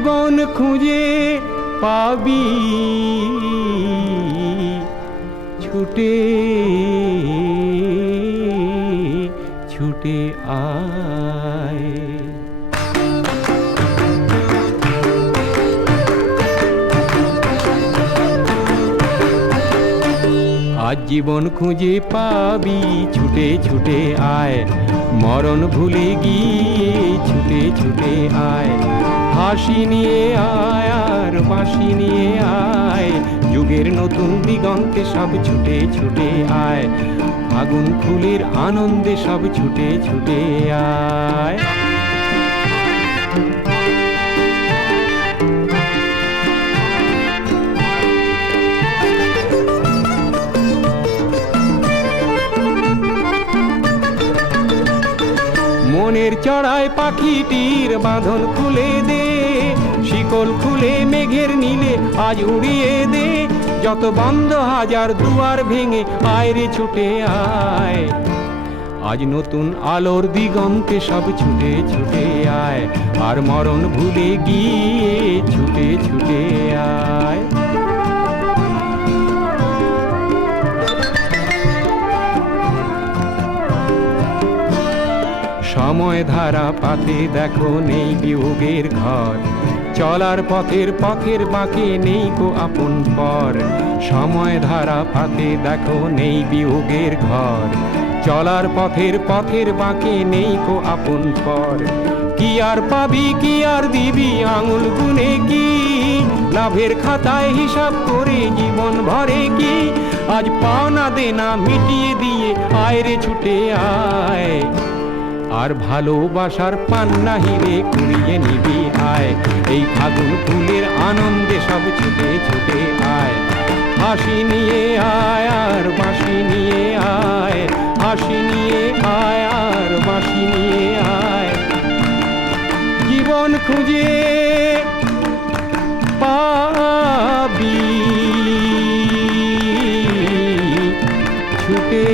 জীবন খুঁজে পাবি ছুটে ছুটে আয়। আজ জীবন খুঁজে পাবি ছুটে ছুটে আয়, মরণ ভুলে গিয়ে ছুটে ছুটে আয়। হাসি নিয়ে আয় আর বাঁশি নিয়ে আয়, যুগের নতুন দিগন্তে সব ছুটে ছুটে আয়। আগুন ফুলের আনন্দে সব ছুটে ছুটে আয়। মনের চড়ায় পাখিটির বাঁধন খুলে দে, শিকল খুলে মেঘের নীলে আজ উড়িয়ে দে। যত বন্ধ হাজার দুয়ার ভেঙে আয় রে ছুটে আয়, আজ নতুন আলোর দিগন্তে সব ছুটে ছুটে আয়। আর মরণ ভুলে গিয়ে ছুটে ছুটে আয়। সময় ধারা পাতে দেখো নেই বিয়োগের ঘর, চলার পথের বাঁকে নেই কো আপন পর। সময় ধারা পাতে দেখো নেই বিয়োগের ঘর, চলার পথের বাঁকে নেই কো আপন পর। কি আর পাবি কি আর দিবি আঙুল গুনে কি, লাভের খাতায় হিসাব করে জীবন ভরে কি। আজ পাওনা দেনা মিটিয়ে দিয়ে আয় রে ছুটে আয়, আর ভালোবাসার পান্না হিরে কুড়িয়ে নিবি আয়। এই ফাগুন ফুলের আনন্দে সব ছুটে ছুটে আয়। হাসি নিয়ে আয় আর বাঁশি নিয়ে আয়, হাসি নিয়ে আয় আর বাঁশি নিয়ে আয়। জীবন খুঁজে পাবি ছুটে